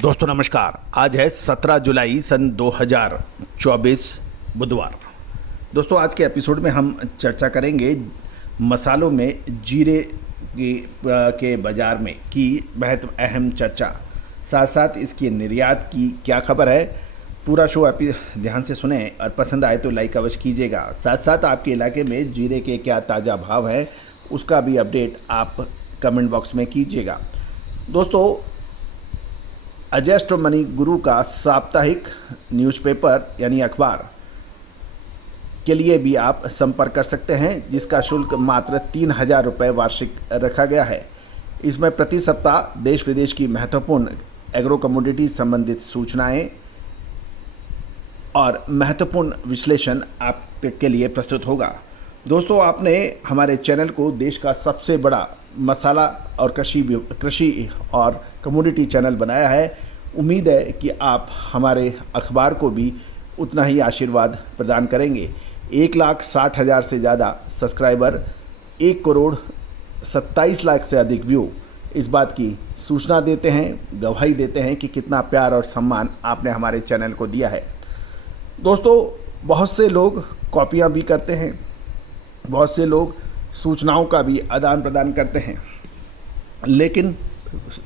दोस्तों नमस्कार। आज है 17 जुलाई सन 2024 बुधवार। दोस्तों आज के एपिसोड में हम चर्चा करेंगे मसालों में जीरे के बाज़ार में की महत्व अहम चर्चा, साथ साथ इसकी निर्यात की क्या खबर है। पूरा शो ध्यान से सुने और पसंद आए तो लाइक अवश्य कीजिएगा। साथ साथ आपके इलाके में जीरे के क्या ताज़ा भाव है उसका भी अपडेट आप कमेंट बॉक्स में कीजिएगा। दोस्तों अजस्ट मनी गुरु का साप्ताहिक न्यूज़पेपर यानी अखबार के लिए भी आप संपर्क कर सकते हैं, जिसका शुल्क मात्र 3,000 रुपये वार्षिक रखा गया है। इसमें प्रति सप्ताह देश विदेश की महत्वपूर्ण एग्रो कमोडिटी संबंधित सूचनाएं और महत्वपूर्ण विश्लेषण आपके लिए प्रस्तुत होगा। दोस्तों आपने हमारे चैनल को देश का सबसे बड़ा मसाला और कृषि और कमोडिटी चैनल बनाया है। उम्मीद है कि आप हमारे अखबार को भी उतना ही आशीर्वाद प्रदान करेंगे। 1,60,000 से ज़्यादा सब्सक्राइबर, 1 करोड़ 27 लाख से अधिक व्यू इस बात की सूचना देते हैं, गवाही देते हैं कि कितना प्यार और सम्मान आपने हमारे चैनल को दिया है। दोस्तों बहुत से लोग कॉपियाँ भी करते हैं, बहुत से लोग सूचनाओं का भी आदान प्रदान करते हैं, लेकिन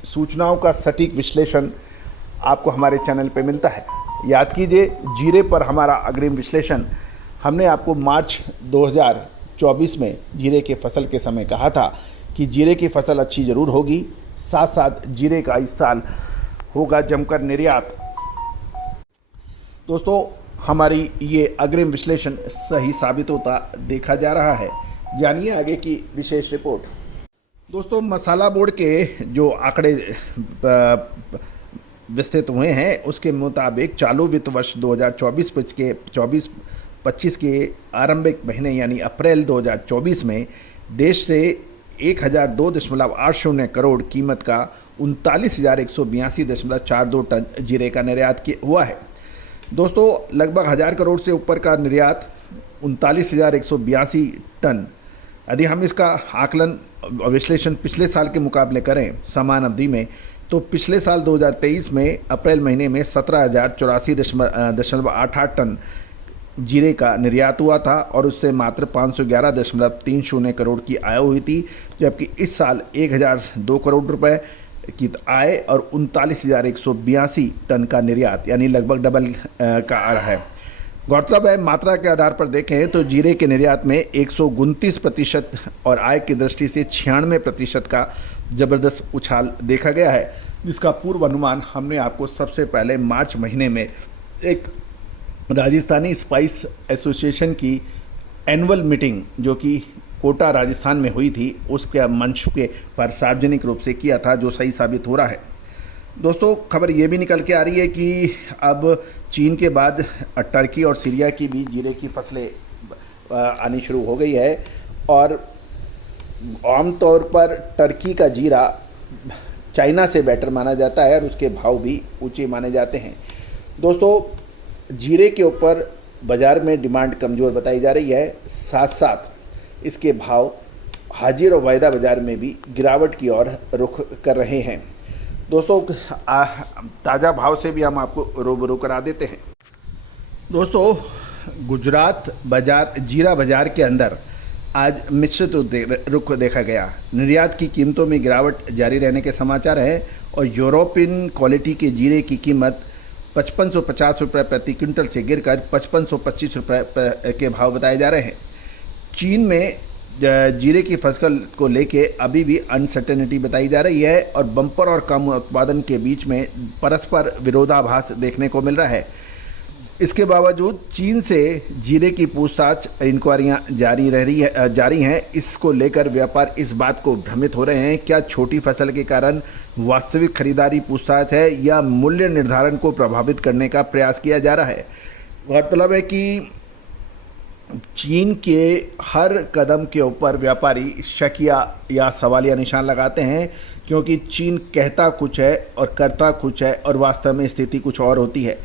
सूचनाओं का सटीक विश्लेषण आपको हमारे चैनल पे मिलता है। याद कीजिए, जीरे पर हमारा अग्रिम विश्लेषण हमने आपको मार्च 2024 में जीरे के फसल के समय कहा था कि जीरे की फसल अच्छी ज़रूर होगी, साथ साथ जीरे का इस साल होगा जमकर निर्यात। दोस्तों हमारी ये अग्रिम विश्लेषण सही साबित होता देखा जा रहा है। जानिए आगे की विशेष रिपोर्ट। दोस्तों मसाला बोर्ड के जो आंकड़े विस्तृत हुए हैं उसके मुताबिक चालू वित्त वर्ष 2024-25 के आरंभिक महीने यानी अप्रैल 2024 में देश से 1,002.80 करोड़ कीमत का 39,182.42 टन जीरे का निर्यात हुआ है। दोस्तों लगभग 1,000 करोड़ से ऊपर का निर्यात 39,182 टन। यदि हम इसका आकलन और विश्लेषण पिछले साल के मुकाबले करें समान अवधि में, तो पिछले साल 2023 में अप्रैल महीने में 17,084.88 टन जीरे का निर्यात हुआ था और उससे मात्र 511.30 करोड़ की आय हुई थी, जबकि इस साल 1,002 करोड़ रुपए की आय और 39,182 टन का निर्यात यानी लगभग डबल का आ रहा है। गौरतलब है मात्रा के आधार पर देखें तो जीरे के निर्यात में 129% और आय की दृष्टि से 96% का ज़बरदस्त उछाल देखा गया है, जिसका पूर्व अनुमान हमने आपको सबसे पहले मार्च महीने में एक राजस्थानी स्पाइस एसोसिएशन की एनुअल मीटिंग जो कि कोटा राजस्थान में हुई थी उसके मंच के पर सार्वजनिक रूप से किया था, जो सही साबित हो रहा है। दोस्तों खबर ये भी निकल के आ रही है कि अब चीन के बाद टर्की और सीरिया की भी जीरे की फसलें आनी शुरू हो गई है और आमतौर पर टर्की का जीरा चाइना से बेटर माना जाता है और उसके भाव भी ऊंचे माने जाते हैं। दोस्तों जीरे के ऊपर बाज़ार में डिमांड कमज़ोर बताई जा रही है, साथ साथ इसके भाव हाजिर और वायदा बाज़ार में भी गिरावट की ओर रुख कर रहे हैं। दोस्तों ताज़ा भाव से भी हम आपको रूबरू करा देते हैं। दोस्तों गुजरात बाज़ार जीरा बाज़ार के अंदर आज मिश्रित रुख देखा गया। निर्यात की कीमतों में गिरावट जारी रहने के समाचार हैं और यूरोपियन क्वालिटी के जीरे की कीमत 5550 रुपये प्रति क्विंटल से गिरकर 5525 रुपये के भाव बताए जा रहे हैं। चीन में जीरे की फसल को लेके अभी भी अनसर्टेनिटी बताई जा रही है और बम्पर और कम उत्पादन के बीच में परस्पर विरोधाभास देखने को मिल रहा है। इसके बावजूद चीन से जीरे की पूछताछ इंक्वायरियां जारी हैं। इसको लेकर व्यापार इस बात को भ्रमित हो रहे हैं, क्या छोटी फसल के कारण वास्तविक खरीदारी पूछताछ है या मूल्य निर्धारण को प्रभावित करने का प्रयास किया जा रहा है। गौरतलब है कि चीन के हर कदम के ऊपर व्यापारी शकिया या सवालिया निशान लगाते हैं, क्योंकि चीन कहता कुछ है और करता कुछ है और वास्तव में स्थिति कुछ और होती है।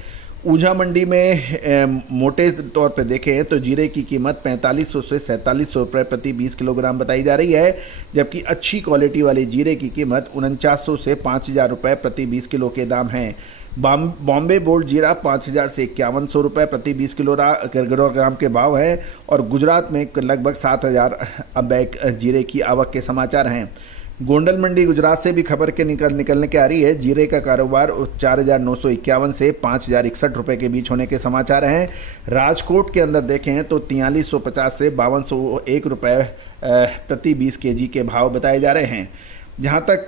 ऊझा मंडी में मोटे तौर पे देखें तो जीरे की कीमत 4500 से 4700 रुपये प्रति 20 किलोग्राम बताई जा रही है, जबकि अच्छी क्वालिटी वाले जीरे की कीमत 4900 से 5000 रुपये प्रति 20 किलो के दाम हैं। बॉम्बे बोल्ड जीरा 5000 से 5100 रुपये प्रति 20 किलोग्राम के भाव है और गुजरात में लगभग 7000 बैग जीरे की आवक के समाचार हैं। गोंडल मंडी गुजरात से भी खबर के निकलने के आ रही है। जीरे का कारोबार 4951 से 5061 रुपये के बीच होने के समाचार हैं। राजकोट के अंदर देखें तो 4350 से 5201 रुपये प्रति 20 केजी के भाव बताए जा रहे हैं। जहां तक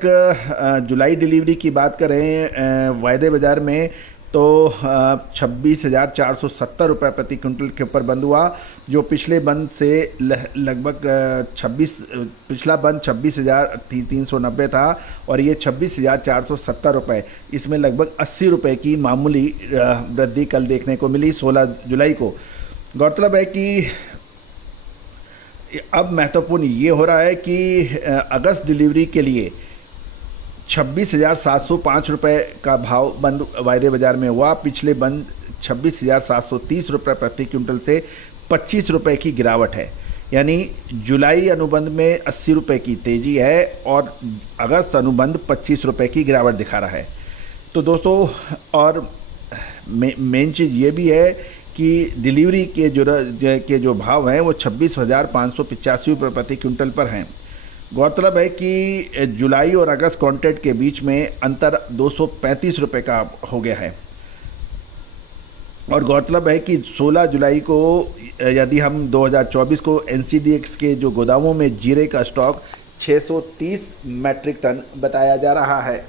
जुलाई डिलीवरी की बात करें वायदे बाज़ार में तो 26,470 रुपये प्रति क्विंटल के ऊपर बंद हुआ, जो पिछले बंद से लगभग पिछला बंद 26,390 था और ये 26,470 रुपये, इसमें लगभग 80 रुपये की मामूली वृद्धि कल देखने को मिली 16 जुलाई को। गौरतलब है कि अब महत्वपूर्ण ये हो रहा है कि अगस्त डिलीवरी के लिए 26,705 रुपये का भाव बंद वायदे बाज़ार में हुआ। पिछले बंद 26,730 रुपये प्रति क्विंटल से 25 रुपये की गिरावट है, यानी जुलाई अनुबंध में 80 रुपये की तेज़ी है और अगस्त अनुबंध 25 रुपये की गिरावट दिखा रहा है। तो दोस्तों, और मेन चीज़ ये भी है कि डिलीवरी के जो भाव हैं वो 26,585 रुपये प्रति क्विंटल पर हैं। गौरतलब है कि जुलाई और अगस्त कॉन्ट्रैक्ट के बीच में अंतर 235 रुपये का हो गया है और गौरतलब है कि 16 जुलाई को यदि हम 2024 को NCDX के जो गोदामों में जीरे का स्टॉक 630 मैट्रिक टन बताया जा रहा है।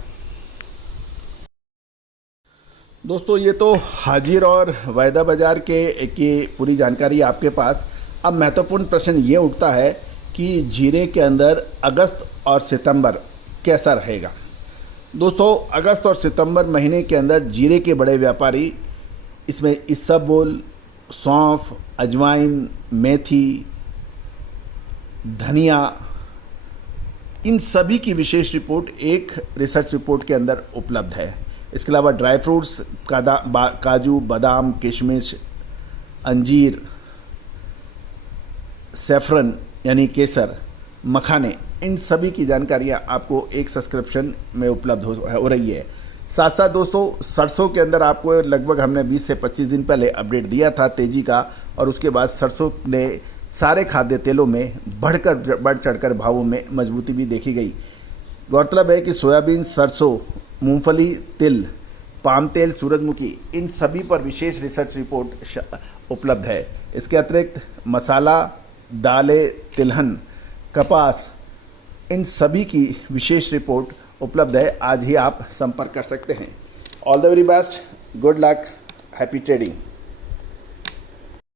दोस्तों, ये तो हाजिर और वायदा बाज़ार की पूरी जानकारी आपके पास। अब महत्वपूर्ण प्रश्न ये उठता है कि जीरे के अंदर अगस्त और सितंबर कैसा रहेगा। दोस्तों, अगस्त और सितंबर महीने के अंदर जीरे के बड़े व्यापारी इसमें इसबगोल, सौंफ, अजवाइन, मेथी, धनिया, इन सभी की विशेष रिपोर्ट एक रिसर्च रिपोर्ट के अंदर उपलब्ध है। इसके अलावा ड्राई फ्रूट्स, काजू, बादाम, किशमिश, अंजीर, सेफ्रन यानी केसर, मखाने, इन सभी की जानकारियाँ आपको एक सब्सक्रिप्शन में उपलब्ध हो रही है। साथ साथ दोस्तों, सरसों के अंदर आपको लगभग हमने 20 से 25 दिन पहले अपडेट दिया था तेज़ी का, और उसके बाद सरसों ने सारे खाद्य तेलों में बढ़ चढ़कर भावों में मजबूती भी देखी गई। गौरतलब है कि सोयाबीन, सरसों, मूंगफली, तिल, पाम तेल, सूरजमुखी, इन सभी पर विशेष रिसर्च रिपोर्ट उपलब्ध है। इसके अतिरिक्त मसाला, दालें, तिलहन, कपास, इन सभी की विशेष रिपोर्ट उपलब्ध है। आज ही आप संपर्क कर सकते हैं। All the very best, good luck, happy trading.